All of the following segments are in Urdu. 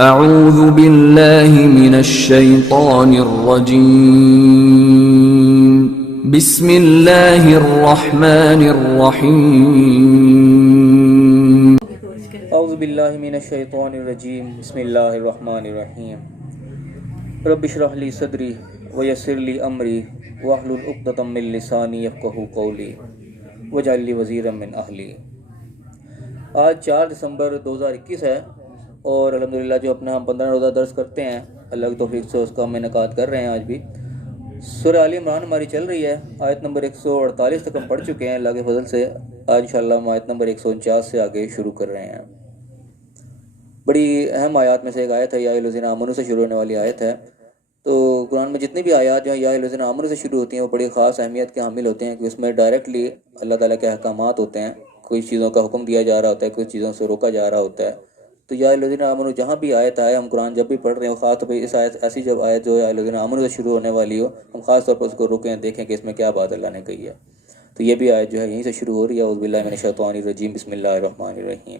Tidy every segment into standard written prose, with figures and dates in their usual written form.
اعوذ باللہ من الشیطان الرجیم بسم اللہ الرحمن الرحیم اعوذ باللہ من الشیطان الرجیم بسم اللہ الرحمن الرحیم رب اشرح لی صدری ویسر لی امری واحلل عقدۃ من لسانی یفقہوا قولی واجعل لی وزیرا من اہلی۔ آج 4 دسمبر 2021 ہے اور الحمدللہ جو اپنا ہم 15 روزہ درس کرتے ہیں، اللہ کی توفیق سے اس کا ہم انعقاد کر رہے ہیں۔ آج بھی سورہ آل عمران ہماری چل رہی ہے، آیت نمبر 148 تک ہم پڑھ چکے ہیں اللہ کے فضل سے۔ آج انشاءاللہ ہم آیت نمبر 149 سے آگے شروع کر رہے ہیں۔ بڑی اہم آیات میں سے ایک آیت ہے، یا الذین آمنوا سے شروع ہونے والی آیت ہے۔ تو قرآن میں جتنی بھی آیات جو ہیں یا الذین آمنوا سے شروع ہوتی ہیں وہ بڑی خاص اہمیت کے حامل ہوتے ہیں کہ اس میں ڈائریکٹلی اللہ تعالیٰ کے احکامات ہوتے ہیں، کوئی چیزوں کا حکم دیا جا رہا ہوتا ہے، کچھ چیزوں سے روکا جا رہا ہوتا ہے۔ تو یا الذین آمنوا جہاں بھی آیت آئے، ہم قرآن جب بھی پڑھ رہے ہوں، خاص طور پہ اس آیت ایسی جب آیت جو یا الذین آمنوا سے شروع ہونے والی ہو، ہم خاص طور پر اس کو روکیں، دیکھیں کہ اس میں کیا بات اللہ نے کہی ہے۔ تو یہ بھی آیت جو ہے یہیں سے شروع ہو رہی ہے۔ اعوذ باللہ من الشیطان الرجیم بسم اللہ الرحمن الرحیم۔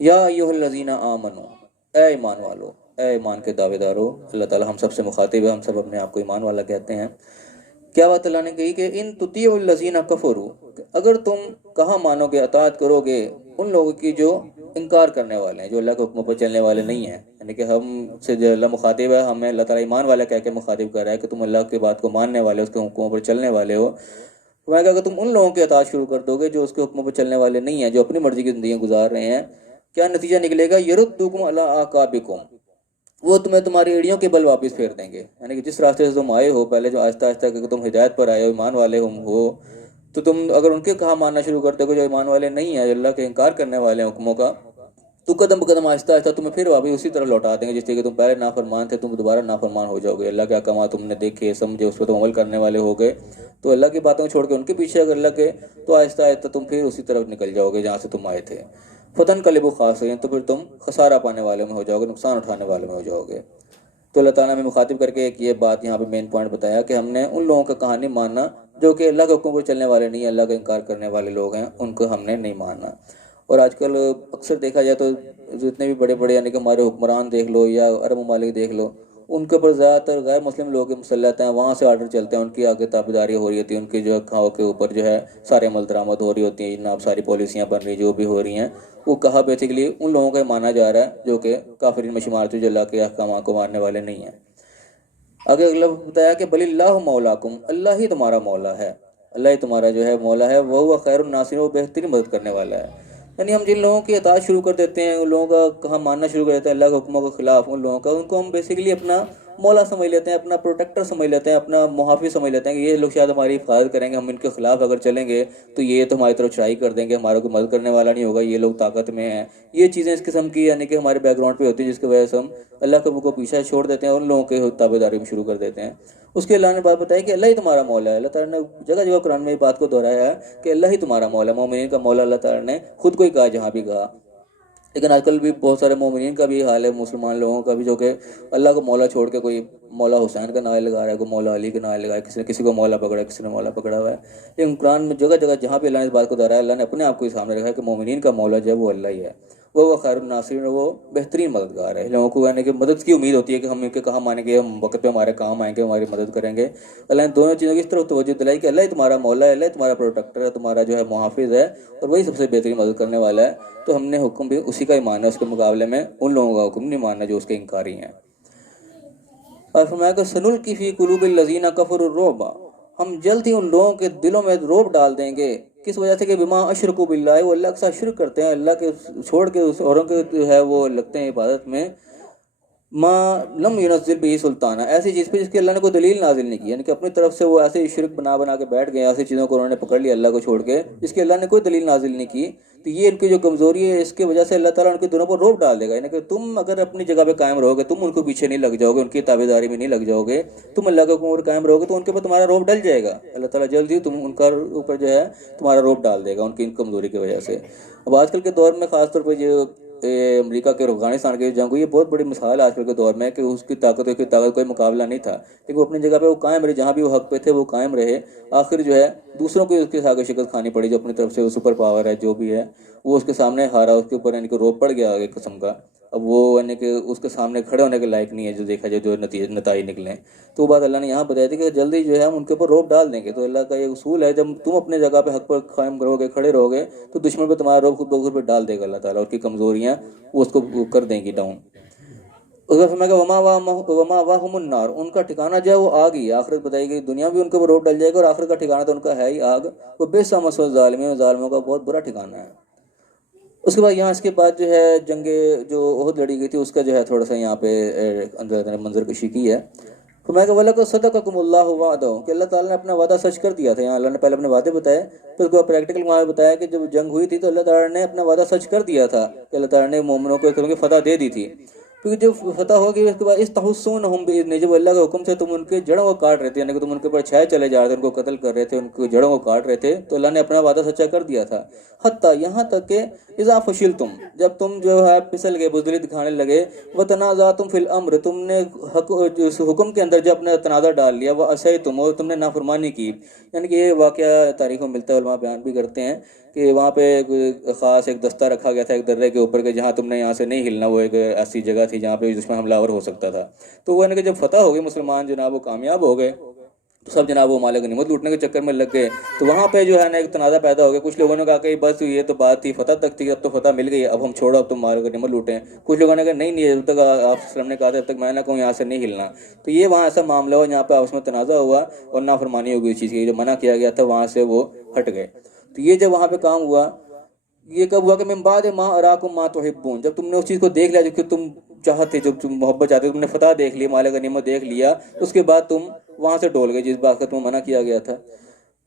یا ایھا الذین آمنوا، اے ایمان والو، اے ایمان کے دعوے دارو۔ اللہ تعالیٰ ہم سب سے مخاطب ہے، ہم سب اپنے آپ کو ایمان والا کہتے ہیں۔ کیا بات اللہ نے کہی کہ ان تطیعوا الذین کفروا، اگر تم کہاں مانو گے، اطاعت کرو گے ان لوگوں کی جو انکار کرنے والے ہیں، جو اللہ کے حکموں پر چلنے والے نہیں ہیں۔ یعنی کہ ہم سے جو اللہ مخاطب ہے، ہمیں اللہ تعالیٰ ایمان والا کہہ کے مخاطب کر رہا ہے کہ تم اللہ کی بات کو ماننے والے، اس کے حکموں پر چلنے والے ہو۔ تو میں کہا کہ تم ان لوگوں کی اطاعت شروع کر دو گے جو اس کے حکموں پر چلنے والے نہیں ہیں، جو اپنی مرضی کی زندگیاں گزار رہے ہیں، کیا نتیجہ نکلے گا؟ یردوکم علی اعقابکم، وہ تمہیں تمہاری ایڑیوں کے بل واپس پھیر دیں گے۔ یعنی کہ جس راستے سے تم آئے ہو پہلے، جو آہستہ آہستہ کہ تم ہدایت پر آئے ہو، ایمان والے ہو، تو تم اگر ان کے کہا ماننا شروع کرتے ہو جو ایمان والے نہیں ہیں، جو اللہ کے انکار کرنے والے ہیں حکموں کا، تو قدم بقدم آہستہ آہستہ تمہیں پھر واپس اسی طرح لوٹا دیں گے جس طرح کہ تم پہلے نافرمان تھے، تم دوبارہ نافرمان ہو جاؤ گے۔ اللہ کے احکامات تم نے دیکھے سمجھے، اس پر تم عمل کرنے والے ہو گئے، تو اللہ کی باتوں کو چھوڑ کے ان کے پیچھے اگر لگ گئے تو آہستہ آہستہ تم پھر اسی طرف نکل جاؤ گے جہاں سے تم آئے تھے۔ فتنقلبوا خاسرین، تو پھر تم خسارہ پانے والے میں ہو جاؤ گے، نقصان اٹھانے والے میں ہو جاؤ گے۔ تو اللہ تعالیٰ نے مخاطب کر کے ایک یہ بات یہاں پہ مین پوائنٹ بتایا کہ ہم نے ان لوگوں کا کہانی ماننا جو کہ اللہ کے حکم پر چلنے والے نہیں ہیں، اللہ کا انکار کرنے والے لوگ ہیں، ان کو ہم نے نہیں ماننا۔ اور آج کل اکثر دیکھا جائے تو جتنے بھی بڑے بڑے یعنی کہ ہمارے حکمران دیکھ لو یا عرب ممالک دیکھ لو، ان کے اوپر زیادہ تر غیر مسلم لوگ مسلط ہیں، وہاں سے آرڈر چلتے ہیں، ان کی آگے تابعداری ہو رہی ہوتی ہے، ان کی جو کھاؤ کے اوپر جو ہے سارے عمل درآمد ہو رہی ہوتی ہیں، جناب ساری پالیسیاں بن رہی جو بھی ہو رہی ہیں، وہ کہا بیسیکلی ان لوگوں کا مانا جا رہا ہے جو کہ کافرین میں شمار تھے، جو اللہ کے احکامات کو ماننے والے نہیں ہیں۔ آگے اگلا بتایا کہ بل اللہ مولاکم، اللہ ہی تمہارا مولا ہے، اللہ ہی تمہارا جو ہے مولا ہے، وہ خیر الناصرین، وہ بہترین مدد کرنے والا ہے۔ یعنی ہم جن لوگوں کی اطاعت شروع کر دیتے ہیں، ان لوگوں کا کہاں ماننا شروع کر دیتے ہیں اللہ کے حکموں کے خلاف، ان لوگوں کا، ان کو ہم بیسیکلی اپنا مولا سمجھ لیتے ہیں، اپنا پروٹیکٹر سمجھ لیتے ہیں، اپنا محافظ سمجھ لیتے ہیں کہ یہ لوگ شاید ہماری حفاظت کریں گے، ہم ان کے خلاف اگر چلیں گے تو یہ تو ہماری طرف چڑھائی کر دیں گے، ہمارا کوئی مدد کرنے والا نہیں ہوگا، یہ لوگ طاقت میں ہیں۔ یہ چیزیں اس قسم کی یعنی کہ ہمارے بیک گراؤنڈ پہ ہوتی ہیں، جس کی وجہ سے ہم اللہ کے حکم کو پیچھے چھوڑ دیتے ہیں، ان لوگوں کے تابعداری میں شروع کر دیتے ہیں۔ اس کے اللہ نے بات بتائی کہ اللہ ہی تمہارا مولا ہے۔ اللہ تعالیٰ نے جگہ جگہ قرآن میں یہ بات کو دہرایا ہے کہ اللہ ہی تمہارا مولا ہے، مومنین کا مولا اللہ تعالیٰ نے خود کو ہی کہا جہاں بھی کہا۔ لیکن آج کل بھی بہت سارے مومنین کا بھی حال ہے، مسلمان لوگوں کا بھی، جو کہ اللہ کو مولا چھوڑ کے کوئی مولا حسین کا نام لگا رہا ہے، کوئی مولا علی کا نام لگا ہے، کسی کو مولا پکڑا ہے، کسی نے مولا پکڑا ہوا ہے۔ لیکن قرآن میں جگہ جگہ جہاں بھی اللہ نے اس بات کو دہرایا، اللہ نے اپنے آپ کو ہی سامنے رکھا ہے کہ مومنین کا مولا جو ہے وہ اللہ ہی ہے، وہ خیر الناصرین، وہ بہترین مددگار ہے۔ لوگوں کو یعنی کہ مدد کی امید ہوتی ہے کہ ہم ان کے کہاں مانیں گے، ہم وقت پہ ہمارے کام آئیں گے، ہماری مدد کریں گے۔ اللہ نے دونوں چیزوں کی اس طرف توجہ دلائی کہ اللہ ہی تمہارا مولا ہے، اللہ ہی تمہارا پروٹیکٹر ہے، تمہارا جو ہے محافظ ہے، اور وہی سب سے بہترین مدد کرنے والا ہے۔ تو ہم نے حکم بھی اسی کا ہی ماننا ہے، اس کے مقابلے میں ان لوگوں کا حکم نہیں ماننا جو اس کے انکاری ہیں۔ اور فرمایا کہ سنلقی فی قلوب الذین کفروا الرعب، ہم جلد ہی ان لوگوں کے دلوں میں رعب ڈال دیں گے۔ کس وجہ سے؟ کہ بما اشرکوا باللہ، وہ اللہ کے ساتھ شرک کرتے ہیں، اللہ کے چھوڑ کے اوروں کے جو ہے وہ لگتے ہیں عبادت میں، ما لم ينزل به سلطانہ، ایسی چیز پہ جس کی اللہ نے کوئی دلیل نازل نہیں کی۔ یعنی کہ اپنی طرف سے وہ ایسے شرک بنا کے بیٹھ گئے، ایسی چیزوں کو انہوں نے پکڑ لیا اللہ کو چھوڑ کے جس کی اللہ نے کوئی دلیل نازل نہیں کی۔ تو یہ ان کی جو کمزوری ہے، اس کی وجہ سے اللہ تعالیٰ ان کے دونوں پر روب ڈال دے گا۔ یعنی کہ تم اگر اپنی جگہ پہ قائم رہو گے، تم ان کو پیچھے نہیں لگ جاؤ گے، ان کی تابعداری میں نہیں لگ جاؤ گے، تم اللہ کے حکم پر قائم رہو گے، تو ان کے اوپر تمہارا روب ڈل جائے گا۔ اللہ تعالیٰ جلد ہی ان کا اوپر جو ہے تمہارا روب ڈال دے گا ان کی ان کمزوری کی وجہ سے۔ اب آج کل کے دور میں خاص طور پہ جو امریکہ کے اور افغانستان کے جنگ ہوئی، یہ بہت بڑی مثال ہے آج کل کے دور میں کہ اس کی طاقت کوئی مقابلہ نہیں تھا، لیکن وہ اپنی جگہ پہ وہ قائم رہے، جہاں بھی وہ حق پہ تھے وہ قائم رہے۔ آخر جو ہے دوسروں کو اس کے آگے شکست کھانی پڑی، جو اپنی طرف سے وہ سپر پاور ہے جو بھی ہے وہ اس کے سامنے ہارا، اس کے اوپر یعنی کہ روب پڑ گیا ایک قسم کا۔ اب وہ یعنی کہ اس کے سامنے کھڑے ہونے کے لائق نہیں ہے جو دیکھا جائے جو نتائج نکلیں. تو وہ بات اللہ نے یہاں بتائی تھی کہ جلدی جو ہے ہم ان کے اوپر روک ڈال دیں گے. تو اللہ کا یہ اصول ہے، جب تم اپنے جگہ پہ حق پر قائم کرو گے، کھڑے رہو گے، تو دشمن پہ تمہارا روب خود بخود پہ ڈال دے گا اللہ تعالیٰ. اس کی کمزوریاں وہ اس کو کر دیں گی ڈاؤن. اس کا فرمایا کہ وما واہم النار، ان کا ٹھکانہ جو ہے وہ آگ ہی. آخرت بتائی گئی، دنیا بھی ان کے اوپر روک ڈل جائے گا، اور آخرت کا ٹھکانہ تو ان کا ہے ہی آگ. وہ بئس مثوى الظالمین، ظالموں کا بہت برا ٹھکانہ ہے. اس کے بعد یہاں اس کے بعد جو ہے جنگ جو احد لڑی گئی تھی اس کا جو ہے تھوڑا سا یہاں پہ اندر منظر کشی کی ہے. تو میں کہ وَلَقَدْ صَدَقَكُمُ اللَّهُ وَعْدَهُ، کہ اللہ تعالیٰ نے اپنا وعدہ سچ کر دیا تھا. یہاں اللہ نے پہلے اپنے وعدے بتائے، پھر اس کو پریکٹیکل وہاں بتایا کہ جب جنگ ہوئی تھی تو اللہ تعالیٰ نے اپنا وعدہ سچ کر دیا تھا کہ اللہ تعالیٰ نے مومنوں کو ایک فتح دے دی تھی. کیونکہ جب فتح ہوگی اس کے بعد استحسونہم بإذنہ، جب اللہ کے حکم سے تم ان کے جڑوں کو کاٹ رہے تھے، یعنی کہ تم ان کے اوپر چھائے چلے جا رہے تھے، ان کو قتل کر رہے تھے، ان کے جڑوں کو کاٹ رہے تھے، تو اللہ نے اپنا وعدہ سچا کر دیا تھا. حتیٰ یہاں تک کہ اذا فشلتم، جب تم جو ہے پھسل گئے، بزدلی دکھانے لگے، وتنازعتم فی الامر، تم نے اس حکم کے اندر جو اپنا تنازع ڈال لیا، وعصیتم، اور تم نے نافرمانی کی. یعنی کہ یہ واقعہ تاریخ میں ملتا ہے، علماء بیان بھی کرتے ہیں کہ وہاں پہ خاص ایک دستہ رکھا گیا تھا ایک درے کے اوپر کہ جہاں تم نے یہاں سے نہیں ہلنا. وہ ایک ایسی جگہ تھی جہاں پہ دشمن حملہ آور ہو سکتا تھا. تو وہ یعنی کہ جب فتح ہو گئی مسلمان جناب، وہ کامیاب ہو گئے، تو سب جناب وہ مال غنیمت لوٹنے کے چکر میں لگ گئے. تو وہاں پہ جو ہے نا ایک تنازع پیدا ہو گیا. کچھ لوگوں نے کہا کہ بس یہ تو بات تھی فتح تک تھی، اب تو فتح مل گئی، اب ہم چھوڑو، اب تم مال غنیمت لوٹیں. کچھ لوگوں نے کہا نہیں جب تک آپ وسلم نے کہا تھا جب تک میں نہ کہوں یہاں سے نہیں ہلنا. تو یہ وہاں ایسا معاملہ ہوا جہاں پہ آپس میں تنازع ہوا اور نافرمانی ہو گئی. اس چیز کی جو منع کیا گیا تھا وہاں سے وہ ہٹ گئے. تو یہ جب وہاں پہ کام ہوا، یہ کب ہوا کہ من بعد ما اراکم ما تحبون، جب تم نے اس چیز کو دیکھ لیا جو کہ تم چاہتے، جب تم محبت چاہتے، تم نے فتح دیکھ لی، مال غنیمت دیکھ لیا، اس کے بعد تم وہاں سے ڈول گئے جس بات کا تمہیں منع کیا گیا تھا.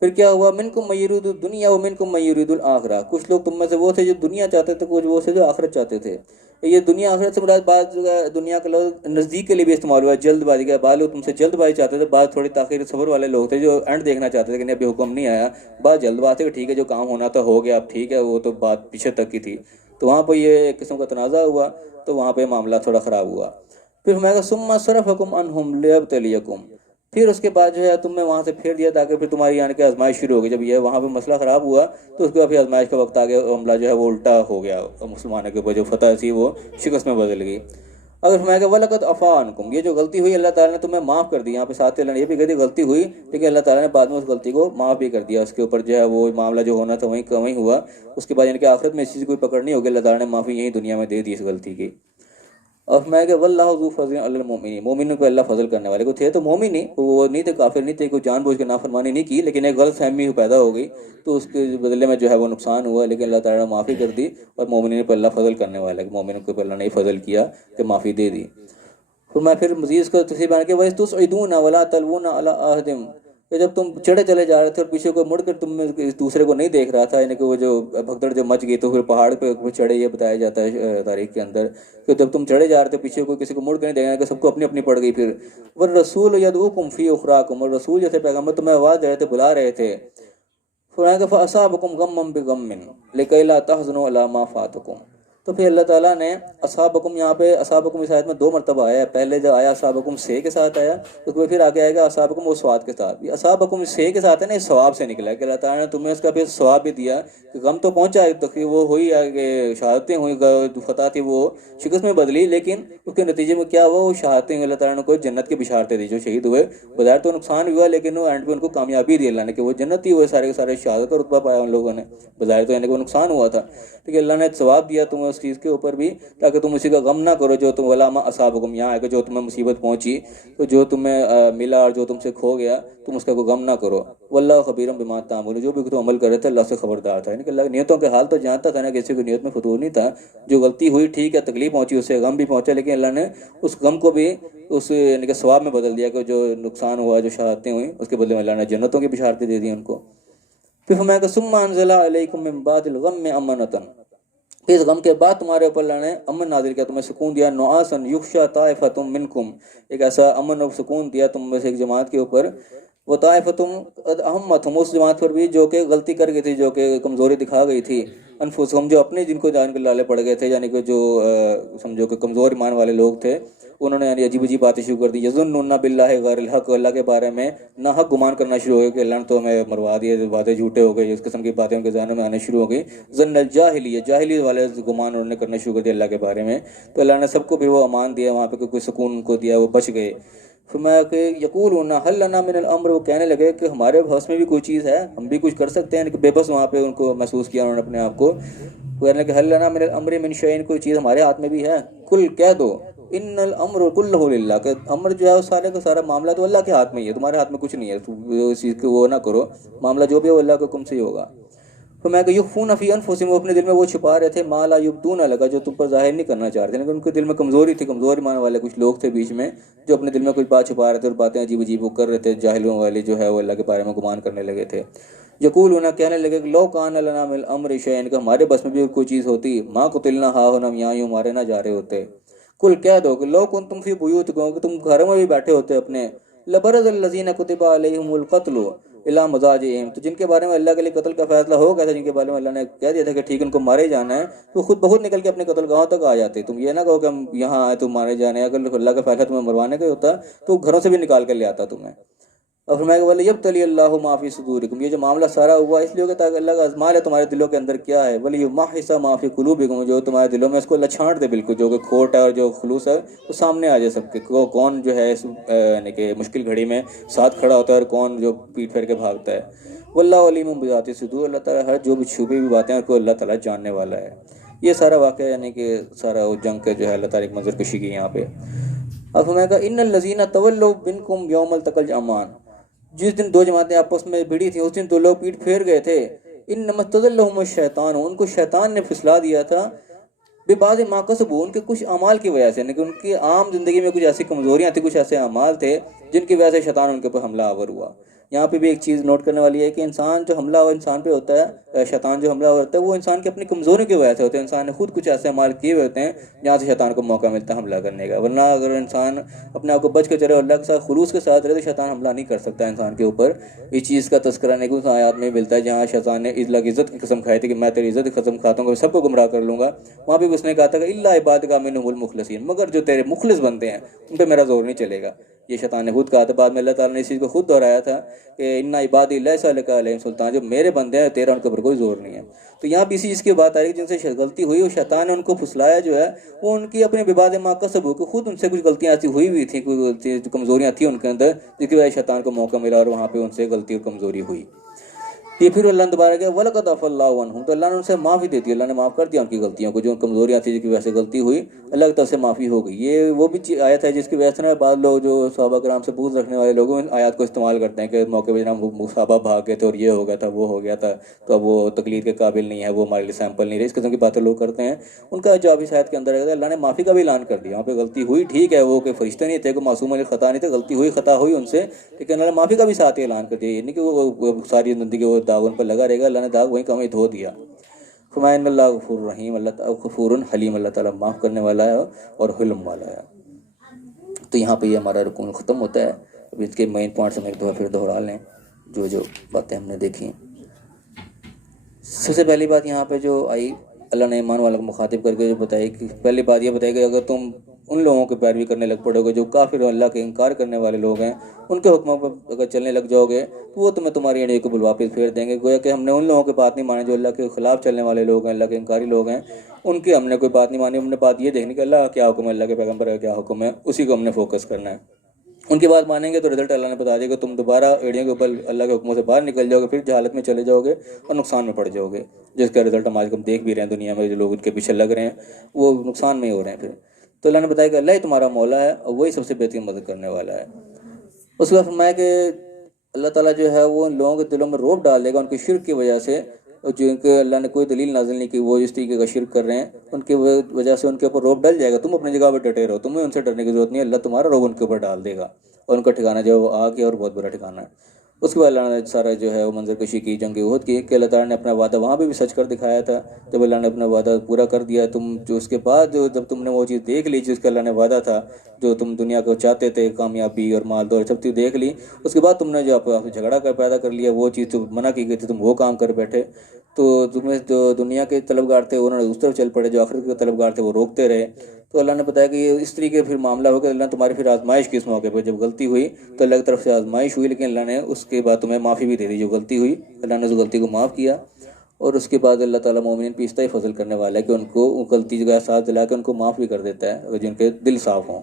پھر کیا ہوا، منکم من یرید الدنیا ومنکم من یرید الاخرہ، کچھ لوگ تم میں سے وہ تھے جو دنیا چاہتے تھے، کچھ وہ تھے جو آخرت چاہتے تھے. یہ دنیا آخرت سے مراد بعض دنیا کا لفظ نزدیک کے لیے بھی استعمال ہوا، جلد بازی کا. بعض لوگ تم سے جلد بازی چاہتے تھے، بعض تھوڑی تاخیر صبر والے لوگ تھے جو اینڈ دیکھنا چاہتے تھے کہ نہیں ابھی حکم نہیں آیا. بعض جلد باز تھے کہ ٹھیک ہے جو کام ہونا تھا ہو گیا، اب ٹھیک ہے، وہ تو بات پیچھے تک کی تھی. تو وہاں پہ یہ ایک قسم کا تنازع ہوا، تو وہاں پہ معاملہ تھوڑا خراب ہوا. پھر فرمایا کہ ثم صرفکم عنہم لیبتلیکم، پھر اس کے بعد جو ہے تم نے وہاں سے پھیر دیا تاکہ پھر تمہاری یعنی کہ آزمائش شروع ہو گئی. جب یہ وہاں پہ مسئلہ خراب ہوا تو اس کے بعد پھر آزمائش کا وقت آ گیا، حملہ جو ہے وہ الٹا ہو گیا، مسلمانوں کے اوپر جو فتح تھی وہ شکست میں بدل گئی. اگر فرمایا کہ وَلَقَدْ عَفَا عَنْكُمْ، یہ جو غلطی ہوئی اللہ تعالیٰ نے تمہیں معاف کر دی. یہاں پہ ساتھ اللہ نے یہ بھی کہہ دی غلطی ہوئی، لیکن اللہ تعالیٰ نے بعد میں اس غلطی کو معاف بھی کر دیا. اس کے اوپر جو ہے وہ معاملہ جو ہونا تھا وہیں ہوا. اس کے بعد یعنی کہ آخرت میں اس چیز کوئی پکڑ نہیں ہوگی، اللہ تعالیٰ نے معافی یہیں دنیا میں دے دی اس غلطی کی. اور میں کہ واللہ ذو فضل علی المؤمنین، مومنوں کو اللہ فضل کرنے والے کو تھے. تو مومن ہی وہ نہیں تھے، کافر نہیں تھے، کوئی جان بوجھ کے نافرمانی نہیں کی، لیکن ایک غلط فہمی پیدا ہو گئی تو اس کے بدلے میں جو ہے وہ نقصان ہوا. لیکن اللہ تعالیٰ نے معافی کر دی، اور مومنین پر اللہ فضل کرنے والا ہے، مومنوں کو اللہ نے فضل کیا کہ معافی دے دی. پھر مزید اس کو تفصیل بیان کہ وَإِذْ وَلَا تَلْوُونَ عَلَىٰ أَحَدٍ، کہ جب تم چڑھے چلے جا رہے تھے اور پیچھے کو مڑ کر تم ایک دوسرے کو نہیں دیکھ رہا تھا، یعنی کہ وہ جو بھگدڑ جو مچ گئی تو پھر پہاڑ پہ چڑھے، یہ بتایا جاتا ہے تاریخ کے اندر کہ جب تم چڑھے جا رہے تھے پیچھے کو کسی کو مڑ کر نہیں دیکھنا، کہ سب کو اپنی اپنی پڑ گئی. پھر وَالرَّسُولُ يَدْعُوكُمْ فِي أُخْرَاكُمْ، اور رسول جیسے پیغمبر تمہیں آواز دے رہے تھے، بلا رہے تھے. فَأَصَابَكُمْ غَمًّا بِغَمٍّ لِكَيْ لَا تَحْزَنُوا عَلَىٰ مَا فَاتَكُمْ. تو پھر اللہ تعالیٰ نے اصحابکم، یہاں پہ اصحابکم اس آیت میں 2 مرتبہ آیا ہے. پہلے جو آیا اصحابکم سے کے ساتھ آیا، اس میں پھر آگے آئے گا اصحابکم وہ سواد کے ساتھ. یہ اصحابکم سے کے ساتھ ہے نا، اس ثواب سے نکلا ہے کہ اللہ تعالیٰ نے تمہیں اس کا پھر ثواب بھی دیا کہ غم تو پہنچا، تکلیف وہ ہوئی، کہ شہادتیں ہوئی، فتح تھی وہ شکست میں بدلی، لیکن اس کے نتیجے میں کیا ہوا، وہ شہادتیں اللہ تعالیٰ نے کوئی جنت کی بشارتیں دی. جو شہید ہوئے بظاہر تو نقصان بھی ہوا، لیکن وہ اینڈ پہ ان کو کامیابی دی اللہ نے کہ وہ جنت ہی ہوئے، سارے کے سارے شہادت کا رتبہ پایا ان لوگوں نے. بظاہر تو یعنی کہ وہ نقصان ہوا تھا، لیکن اللہ نے ثواب دیا تمہیں اس چیز کے اوپر بھی، تاکہ تم اسی کا غم نہ کرو جو تم ولا ما اصابکم، یہاں ہے کہ جو تمہیں مصیبت پہنچی تو جو تمہیں ملا اور جو تم سے کھو گیا تم اس کا کوئی غم نہ کرو. واللہ خبیر بما تعملون، جو بھی تم عمل کر رہے تھے اللہ سے خبردار تھا. یعنی کہ اللہ نیتوں کے حال تو جانتا تھا نا، کسی کی نیت میں فتور نہیں تھا. جو غلطی ہوئی ٹھیک ہے، تکلیف پہنچی، اس سے غم بھی پہنچا، لیکن اللہ نے اس غم کو بھی اس یعنی کہ ثواب میں بدل دیا کہ جو نقصان ہوا، جو شہادتیں ہوئیں، اس کے بدلے میں اللہ نے جنتوں کی بشارتیں دے دی ان کو. پھر فرمایا کہ ثم انزل علیکم من بعد الغم امنۃ، اس غم کے بعد تمہارے اوپر اللہ نے امن نازل کیا، تمہیں سکون دیا. نعاسا یغشی طائفۃ منکم، ایک ایسا امن اور سکون دیا تم میں سے ایک جماعت کے اوپر. وہ طائفۃ اہمتہم، اس جماعت پر بھی جو کہ غلطی کر گئی تھی، جو کہ کمزوری دکھا گئی تھی. انفسہم، جو اپنے جن کو جان کے لالے پڑ گئے تھے، یعنی کہ جو سمجھو کہ کمزور ایمان والے لوگ تھے، انہوں نے یعنی عجیب باتیں شروع کر دی. یظنون باللہ غیر الحق, اللہ کے بارے میں ناحق گمان کرنا شروع ہو گیا کہ اللہ نے تو ہمیں مروا دیا, باتیں جھوٹے ہو گئے, اس قسم کی باتیں ان کے ذہنوں میں آنے شروع ہو گئی. ظن الجاہلیہ, جاہلی والے گمان انہوں نے کرنا شروع کر دیا اللہ کے بارے میں. تو اللہ نے سب کو پھر وہ امان دیا, وہاں پہ کوئی سکون ان کو دیا, وہ بچ گئے. فرمایا کہ یقولون حل لنا من الامر, وہ کہنے لگے کہ ہمارے بس میں بھی کوئی چیز ہے, ہم بھی کچھ کر سکتے ہیں. بے بس وہاں پہ ان کو محسوس کیا انہوں نے اپنے آپ کو. کہنے لگے حل لنا من الامر من شیء, کوئی چیز ہمارے ہاتھ میں بھی ہے. کل کہہ دو ان الامر کلہ للہ, کہ امر جو ہے وہ سارے کا سارا معاملہ تو اللہ کے ہاتھ میں ہی ہے, تمہارے ہاتھ میں کچھ نہیں ہے. اس چیز کو وہ نہ کرو, معاملہ جو بھی ہے وہ اللہ کے حکم سے ہی ہوگا. تو میں کہ یخفون فی انفسہم, وہ اپنے دل میں وہ چھپا رہے تھے, ما لا یبدون لگا, جو تم پر ظاہر نہیں کرنا چاہ رہے تھے. لیکن ان کے دل میں کمزوری تھی, کمزور ایمان والے کچھ لوگ تھے بیچ میں جو اپنے دل میں کچھ بات چھپا رہے تھے اور باتیں عجیب عجیب وہ کر رہے تھے. جاہلوں والے جو ہے وہ اللہ کے بارے میں گمان کرنے لگے تھے. یقولون, کہنے لگے کہ لو کان لنا من الامر شیء, کہ ہمارے بس میں بھی کوئی چیز ہوتی, ما قتلنا ہا ہونا, ہم یہاں یوں مارے نہ جا رہے ہوتے. کل کہہ دو کہ لو کنتم فی بیوتکم, کہ تم گھروں میں بھی بیٹھے ہوتے اپنے, لبرز الذین کتب علیہم القتل الی مضاجعہم, تو جن کے بارے میں اللہ کے لیے قتل کا فیصلہ ہو گیا تھا, جن کے بارے میں اللہ نے کہہ دیا تھا کہ ٹھیک ان کو مارے جانا ہے, تو خود بخود نکل کے اپنے قتل گاہوں تک آ جاتے. تم یہ نہ کہو کہ ہم یہاں آئے تو مارے جانے ہیں, اگر اللہ کا فیصلہ تمہیں مروانے کا ہوتا تو گھروں سے بھی نکال کر لے آتا تمہیں. اور فرمایا کہ وَلِيَبْتَلِيَ اللَّهُ مَا فِي صُدُورِكُمْ, یہ جو معاملہ سارا ہوا اس لیے کہ تاکہ اللہ کا آزما لے تمہارے دلوں کے اندر کیا ہے. وَلِيُمَحِّصَ مَا فِي قُلُوبِكُمْ, جو تمہارے دلوں میں اس کو اللہ چھانٹ دے بالکل, جو کہ کھوٹ ہے اور جو خلوص ہے وہ سامنے آ جائے سب کے, کون جو ہے یعنی کہ مشکل گھڑی میں ساتھ کھڑا ہوتا ہے اور کون جو پیٹ پھیر کے بھاگتا ہے. وَاللَّهُ عَلِيمٌ بِذَاتِ الصُّدُورِ, اللہ تعالیٰ ہر جو بھی چھپی ہوئی باتیں ہیں اس کو اللہ تعالیٰ جاننے والا ہے. یہ سارا واقعہ یعنی کہ سارا وہ جنگ کے جو ہے اللہ تعالیٰ ایک منظر کشی کی یہاں پہ. اب ہمیں کہا ان الذین تولوا منکم یوم التقى الجمعان, جس دن دو جماعتیں آپس میں بھیڑی تھیں اس دن تو لوگ پیٹ پھیر گئے تھے. انما استزلهم الشیطان, ان کو شیطان نے پھسلا دیا تھا, ببعض ما کسبوا, ان کے کچھ اعمال کی وجہ سے, یعنی کہ ان کی عام زندگی میں کچھ ایسی کمزوریاں تھیں, کچھ ایسے اعمال تھے جن کی وجہ سے شیطان ان کے اوپر حملہ آور ہوا. یہاں پہ بھی ایک چیز نوٹ کرنے والی ہے کہ انسان جو حملہ آور انسان پہ ہوتا ہے, شیطان جو حملہ آور ہوتا ہے وہ انسان کی اپنی کمزوریوں کی وجہ سے ہوتے ہیں. انسان نے خود کچھ ایسے اعمال کیے ہوئے ہوتے ہیں جہاں سے شیطان کو موقع ملتا ہے حملہ کرنے کا. ورنہ اگر انسان اپنے آپ کو بچ کے چلے, اللہ کے ساتھ خلوص کے ساتھ رہے, تو شیطان حملہ نہیں کر سکتا انسان کے اوپر. اس چیز کا تذکرہ نہیں کہ آیات میں ملتا ہے جہاں شیطان نے اللہ کی عزت کی قسم کھائی تھی کہ میں تیری عزت کی قسم کھاتا ہوں, سب کو گمراہ کر لوں گا. وہاں پہ اس نے کہا تھا کہ الا عبادک منهم المخلصین, مگر جو تیرے مخلص بنتے ہیں ان پہ میرا زور نہیں چلے گا. یہ شیطان نے خود کہا تھا. بعد میں اللہ تعالیٰ نے اس چیز کو خود دہرایا تھا کہ ان عبادی لیس لک علیہم سلطان, جو میرے بندے ہیں تیرا ان کے اوپر کوئی زور نہیں ہے. تو یہاں بھی اسی چیز کی بات آ رہی ہے جن سے غلطی ہوئی, اور شیطان نے ان کو پھسلایا جو ہے وہ ان کی اپنے ببعض ما کسبوا, کہ خود ان سے کچھ غلطیاں ایسی ہوئی تھیں, کوئی کمزوریاں تھیں ان کے اندر, جس کی وجہ سے شیطان کو موقع ملا اور وہاں پہ ان سے غلطی اور کمزوری ہوئی. یہ پھر اللہ نے دوبارہ کہا وَلَقَدْ عَفَا اللَّهُ عَنْهُمْ, تو اللہ نے ان سے معافی دے دی, اللہ نے معاف کر دیا ان کی غلطیوں کو, جو کمزوریاں تھیں جس کی وجہ سے غلطی ہوئی, اللہ کی طرف سے معافی ہو گئی. یہ وہ بھی آیت ہے جس کی وجہ سے بعض لوگ جو صحابہ کرام سے بغض رکھنے والے لوگ ان آیات کو استعمال کرتے ہیں کہ موقع پہ جناب صحابہ بھاگ گئے تھے اور یہ ہو گیا تھا وہ ہو گیا تھا, تو اب وہ تقلید کے قابل نہیں ہے, وہ ہمارے لیے سیمپل نہیں رہے. اس قسم کی باتیں لوگ کرتے ہیں. ان کا جواب اس آیت کے اندر ہے اللہ نے معافی کا بھی اعلان کر دیا. وہاں پہ غلطی ہوئی, ٹھیک ہے, وہ کہ فرشتے نہیں تھے, کوئی معصوم علی خطا نہیں تھے, غلطی ہوئی, خطا ہوئی ان سے, لیکن اللہ نے معافی کا بھی ساتھ ہی اعلان کر دیا. یہ نہیں کہ وہ ساری زندگی وہ داغ ان پر لگا رہے گا, اللہ نے داغ وہیں کا وہیں دھو دیا. فرمایا ان اللہ غفور رحیم, اللہ تعالیٰ غفور حلیم, اللہ تعالیٰ معاف کرنے والا ہے اور حلم والا ہے. تو یہاں پہ یہ ہمارا رکوع ختم ہوتا ہے. اب اس کے مین پوائنٹس ہم ایک دفعہ پھر دوہرا لیں جو باتیں ہم نے دیکھی. سب سے پہلی بات یہاں پہ جو آئی, اللہ نے ایمان والوں کو مخاطب کر کے جو بتائی کہ پہلی بات یہ بتائی کہ اگر تم ان لوگوں کی پیروی کرنے لگ پڑو گے جو کافر اور اللہ کے انکار کرنے والے لوگ ہیں, ان کے حکموں پر اگر چلنے لگ جاؤ گے تو وہ تمہیں تمہاری انڈیا کو واپس پھیر دیں گے. گویا کہ ہم نے ان لوگوں کی بات نہیں مانی جو اللہ کے خلاف چلنے والے لوگ ہیں, اللہ کے انکاری لوگ ہیں, ان کی ہم نے کوئی بات نہیں مانی. ہم نے بات یہ دیکھنی کہ اللہ کا کیا حکم ہے, اللہ کے پیغمبر کا کیا حکم ہے, اسی کو ہم نے فوکس کرنا ہے. ان کی بات مانیں گے تو رزلٹ اللہ نے بتا دیا کہ تم دوبارہ ایڑیوں کے اوپر اللہ کے حکموں سے باہر نکل جاؤ گے, پھر جہالت میں چلے جاؤ گے اور نقصان میں پڑ جاؤ گے, جس کا رزلٹ ہم آج ہم دیکھ بھی رہے ہیں. دنیا میں جو لوگ ان کے پیچھے لگ رہے ہیں وہ نقصان میں ہی ہو رہے ہیں. پھر تو اللہ نے بتایا کہ اللہ ہی تمہارا مولا ہے اور وہی سب سے بہترین مدد کرنے والا ہے. اس کے بعد فرمایا کہ اللہ تعالیٰ جو ہے وہ ان لوگوں کے دلوں میں روب ڈال دے گا ان کی شرک کی وجہ سے, جو کہ اللہ نے کوئی دلیل نازل نہیں کی, وہ اس طریقے کا شرک کر رہے ہیں, ان کی وجہ سے ان کے اوپر روب ڈل جائے گا. تم اپنی جگہ پہ ڈٹے رہو, تمہیں ان سے ڈرنے کی ضرورت نہیں ہے, اللہ تمہارا روب ان کے اوپر ڈال دے گا اور ان کا ٹھکانہ جو ہے وہ آگ ہے اور بہت برا ٹھکانہ ہے. اس کے بعد اللہ نے سارا جو ہے وہ منظر کشی کی, جنگ احد کی, کہ اللہ تعالیٰ نے اپنا وعدہ وہاں پہ بھی سچ کر دکھایا تھا. جب اللہ نے اپنا وعدہ پورا کر دیا, تم جو اس کے بعد جب تم نے وہ چیز دیکھ لی جس کا اللہ نے وعدہ تھا, جو تم دنیا کو چاہتے تھے, کامیابی اور مال دولت سب چیز دیکھ لی, اس کے بعد تم نے جو آپ سے جھگڑا کر پیدا کر لیا, وہ چیز جو منع کی گئی تھی تم وہ کام کر بیٹھے, تو تمہیں جو دنیا کے طلبگار تھے انہوں نے اس طرف چل پڑے, جو آخرت کے طلبگار تھے وہ روکتے رہے. تو اللہ نے بتایا کہ یہ اس طریقے پھر معاملہ ہوگا. اللہ نے تمہاری پھر آزمائش کی اس موقع پہ جب غلطی ہوئی تو اللہ کی طرف سے آزمائش ہوئی، لیکن اللہ نے اس کے بعد تمہیں معافی بھی دے دی. جو غلطی ہوئی اللہ نے اس غلطی کو معاف کیا، اور اس کے بعد اللہ تعالیٰ مومنین پہ اس طرح فضل کرنے والا ہے کہ ان کو غلطی کا احساس دلا کے ان کو معاف بھی کر دیتا ہے جن کے دل صاف ہوں.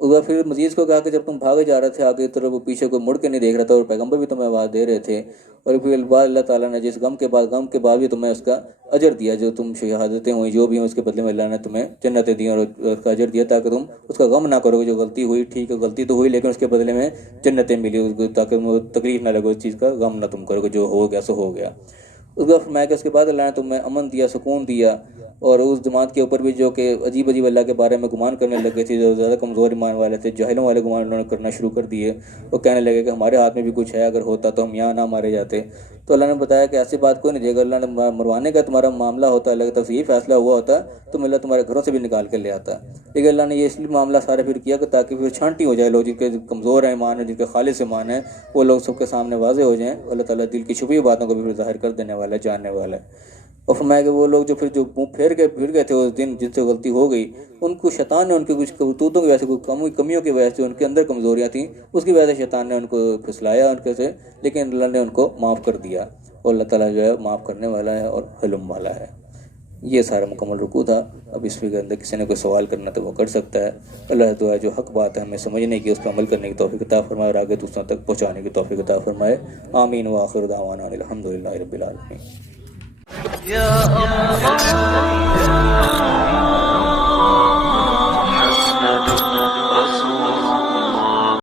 اور پھر مزید کو کہا کہ جب تم بھاگے جا رہے تھے آگے طرف، وہ پیچھے کو مڑ کے نہیں دیکھ رہا تھا اور پیغمبر بھی تمہیں آواز دے رہے تھے، اور پھر بعد اللہ تعالیٰ نے جس غم کے بعد بھی تمہیں اس کا اجر دیا، جو تم شہادتیں ہوئی جو بھی ہیں اس کے بدلے میں اللہ نے تمہیں جنتیں دی اور اس کا اجر دیا تاکہ تم اس کا غم نہ کرو گے. جو غلطی ہوئی ٹھیک ہے، غلطی تو ہوئی لیکن اس کے بدلے میں جنتیں ملی تاکہ تکلیف نہ لگے، اس چیز کا غم نہ تم کرو گے، جو ہو گیا سو ہو گیا. اس کا فرمایا کہ اس کے بعد اللہ نے تمہیں امن دیا، سکون دیا، اور اس جماعت کے اوپر بھی جو کہ عجیب اللہ کے بارے میں گمان کرنے لگے تھے، جو زیادہ کمزور ایمان والے تھے، جاہلوں والے گمان انہوں نے کرنا شروع کر دیے. وہ کہنے لگے کہ ہمارے ہاتھ میں بھی کچھ ہے، اگر ہوتا تو ہم یہاں نہ مارے جاتے. تو اللہ نے بتایا کہ ایسی بات کوئی نہیں دے گا. اللہ نے مروانے کا تمہارا معاملہ ہوتا، اللہ کی طرف سے یہ فیصلہ ہوا ہوتا تو اللہ تمہارے گھروں سے بھی نکال کے لے آتا. لیکن اللہ نے یہ اس لیے معاملہ سارا پھر کیا کہ تاکہ پھر چھانٹی ہو جائے، لوگ جن کے کمزور ایمان ہے، جن کے خالص ایمان ہے، وہ لوگ سب کے سامنے واضح ہو جائیں. اللہ تعالیٰ دل کی چھپی باتوں کو بھی پھر ظاہر کر دینے والا ہے، جاننے والا ہے. اور فرمایا کہ وہ لوگ جو منہ پھیر گئے تھے اس دن، جن سے غلطی ہو گئی، ان کو شیطان نے ان کی کچھ کرتوتوں کی وجہ سے، کوئی کمیوں کی وجہ سے، ان کے اندر کمزوریاں تھیں، اس کی وجہ سے شیطان نے ان کو پھسلایا ان کے سے، لیکن اللہ نے ان کو معاف کر دیا. اور اللہ تعالیٰ جو ہے معاف کرنے والا ہے اور حلم والا ہے. یہ سارا مکمل رکوع تھا. اب اس کے اندر کسی نے کوئی سوال کرنا تو وہ کر سکتا ہے. اللہ دعا جو حق بات ہے ہمیں سمجھنے کی، اس پر عمل کرنے کی توفیق عطا فرمائے اور آگے دوسروں تک پہنچانے کی توفیق عطا فرمائے. آمین. وآخر دعوانا الحمدللہ رب العالمین. یا اللہ